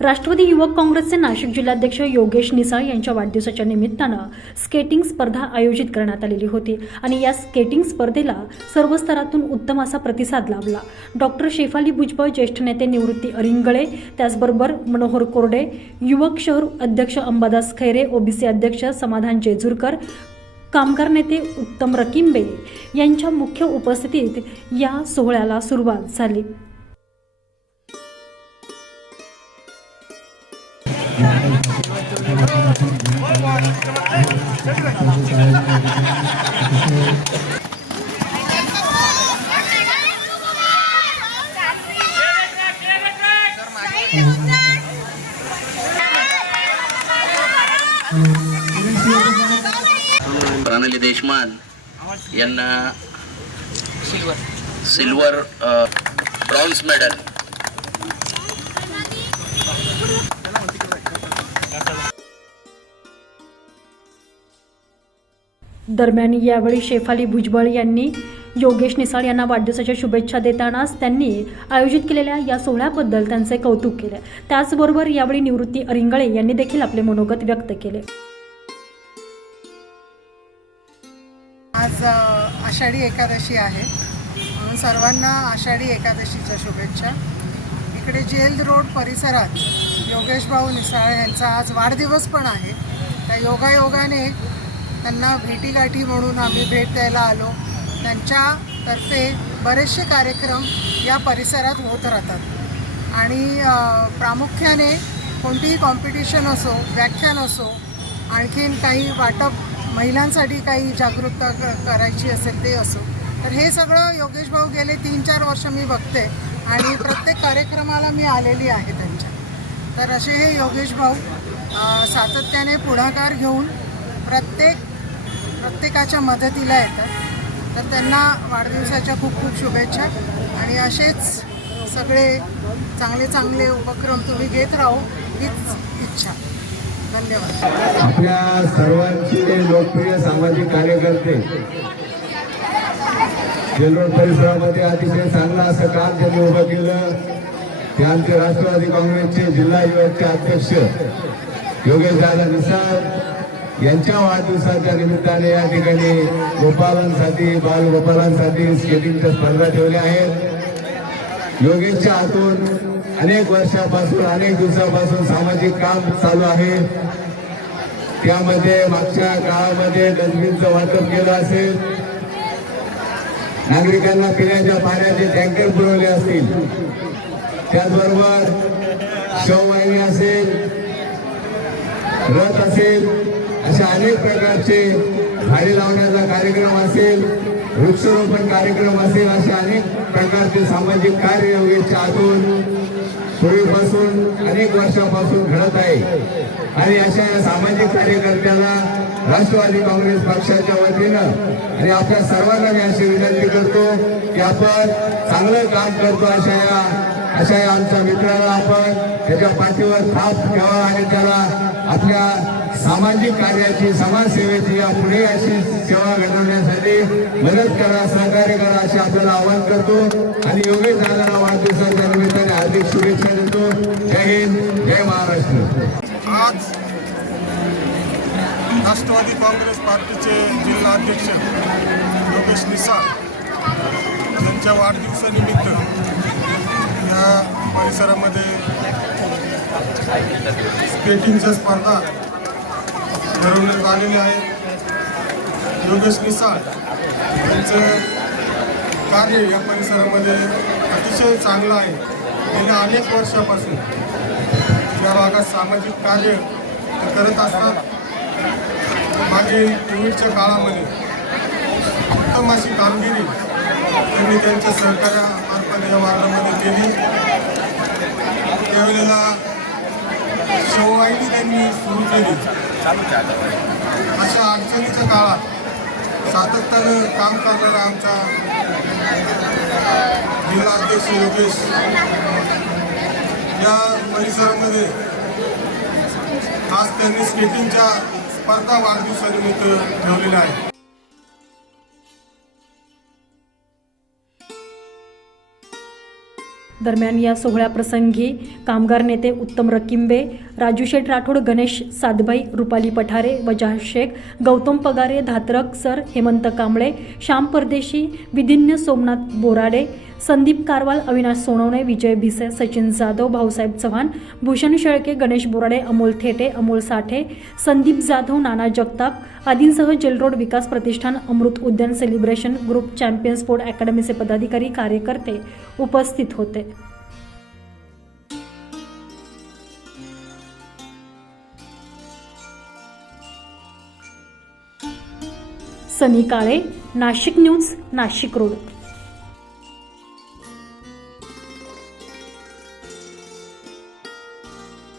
राष्ट्रवादी युवक काँग्रेसचे नाशिक जिल्हाध्यक्ष योगेश निसाळ यांच्या वाढदिवसाच्या निमित्तानं स्केटिंग स्पर्धा आयोजित करण्यात आलेली होती आणि या स्केटिंग स्पर्धेला सर्व स्तरातून उत्तम असा प्रतिसाद लाभला. डॉक्टर शेफाली भुजबळ ज्येष्ठ नेते निवृत्ती अरिंगळे त्याचबरोबर मनोहर कोरडे युवक शहर अध्यक्ष अंबादास खैरे ओबीसी अध्यक्ष समाधान जेजूरकर कामगार नेते उत्तम रकिंबे यांच्या मुख्य उपस्थितीत या सोहळ्याला सुरुवात झाली. प्रणाली देशमान यांना सिल्वर अ, ब्रॉन्झ मेडल दरम्यान यावेळी शेफाली भुजबळ यांनी योगेश निसाळ यांना वाढदिवसाच्या शुभेच्छा देतानाच त्यांनी आयोजित केलेल्या या सोहळ्याबद्दल त्यांचे कौतुक केले. त्याचबरोबर यावेळी निवृत्ती अरिंगळे यांनी देखील आपले मनोगत व्यक्त केले. आज आषाढी एकादशी आहे. म्हणून सर्वांना आषाढी एकादशीच्या शुभेच्छा. इकडे जेल रोड परिसरात योगेश भाऊ निसाळ यांचा आज वाढदिवस पण आहे. त्या योगायोगाने त्यांना भेटीगाठी म्हणून आम्ही भेट द्यायला आलो. त्यांच्यातर्फे बरेचसे कार्यक्रम या परिसरात होत राहतात. आणि प्रामुख्याने कोणतीही कॉम्पिटिशन असो व्याख्यान असो आणखीन काही वाटप महिलांसाठी काही जागरूकता क- करायची असेल ते असो तर हे सगळं योगेश भाऊ गेले तीन चार वर्ष मी बघते आणि प्रत्येक कार्यक्रमाला मी आलेली आहे त्यांच्या. तर असे हे योगेश भाऊ सातत्याने पुढाकार घेऊन प्रत्येक प्रत्येकाच्या मदतीला येतात. तर त्यांना वाढदिवसाच्या खूप खूप शुभेच्छा. आणि असेच सगळे चांगले चांगले उपक्रम तुम्ही घेत राहू हीच इच्छा. धन्यवाद. आपल्या सर्वांचे लोकप्रिय सामाजिक कार्यकर्ते जेलरोड परिसरामध्ये अतिशय चांगलं असं काम त्यांनी उभं केलं. ते आमचे राष्ट्रवादी काँग्रेसचे जिल्हा युवकचे अध्यक्ष योगेश दादा निसाद यांच्या वाढदिवसाच्या निमित्ताने या ठिकाणी गोपालांसाठी बालगोपालांसाठी स्केटिंगच्या स्पर्धा ठेवल्या आहेत. योगेशच्या हातून अनेक वर्षापासून अनेक दिवसापासून सामाजिक काम चालू आहे. त्यामध्ये मागच्या काळामध्ये डस्टबिनचं वाटप केलं असेल. नागरिकांना पिण्याच्या पाण्याचे टँकर पुरवले असतील. त्याचबरोबर शववाहिनी असेल. रथ असेल. अशा अनेक प्रकारचे झाडे लावण्याचा कार्यक्रम असेल वृक्षारोपण कार्यक्रम असेल असे अनेक प्रकारचे सामाजिक कार्य योगेशच्या आतून पूर्वीपासून अनेक वर्षापासून घडत आहे. आणि अशा या सामाजिक कार्यकर्त्याला राष्ट्रवादी काँग्रेस पक्षाच्या वतीनं आणि आपल्या सर्वांना मी अशी विनंती करतो की आपण चांगलं काम करतो अशा या अशा या आमच्या मित्राला आपण त्याच्या पाठीवर थाप घ्यावा आणि त्याला आपल्या सामाजिक कार्याची समाजसेवेची या पुढे अशी सेवा घडवण्यासाठी मदत करा सहकार्य करा असे आपल्याला आवाहन करतो. आणि योगेश दादांना वाढदिवसाच्या निमित्ताने हार्दिक शुभेच्छा देतो. जय हिंद जय महाराष्ट्र. आज राष्ट्रवादी काँग्रेस पार्टीचे जिल्हा अध्यक्ष योगेश निसाळ यांच्या वाढदिवसानिमित्त या परिसरामध्ये स्केटिंगच्या स्पर्धा भरवण्यात आलेल्या आहेत योगेश निसाळ यांचं कार्य या परिसरामध्ये अतिशय चांगलं आहे. गेल्या अनेक वर्षापासून या भागात सामाजिक कार्य करत असतात. मागे कोविडच्या काळामध्ये उत्तम अशी कामगिरी त्यांनी त्यांच्या सहकार्या या वार्डामध्ये केली. त्यावेळेला शववाहिनी त्यांनी सुरू केली. अशा अडचणीच्या काळात सातत्यानं काम करणारा आमचा जिल्हा अध्यक्ष योगेश या परिसरामध्ये आज त्यांनी स्केटिंगच्या स्पर्धा वाढदिवसानिमित्त ठेवलेल्या आहेत. दरम्यान या सोहळ्याप्रसंगी कामगार नेते उत्तम रकिंबे राजू शेठ राठोड गणेश सातभाई रुपाली पठारे वजाह शेख गौतम पगारे धात्रक सर हेमंत कांबळे श्याम परदेशी विधिन्य सोमनाथ बोराडे संदीप कारवाल अविनाश सोनवणे विजय भिसे सचिन जाधव भाऊसाहेब चव्हाण भूषण शेळके गणेश बोराडे अमोल थेटे अमोल साठे संदीप जाधव नाना जगताप आदींसह Jail Road Vikas Pratishthan Amrut Udyan celebration group champion sport अकॅडमीचे पदाधिकारी कार्यकर्ते उपस्थित होते. Sunny Kale Nashik news Nashik road.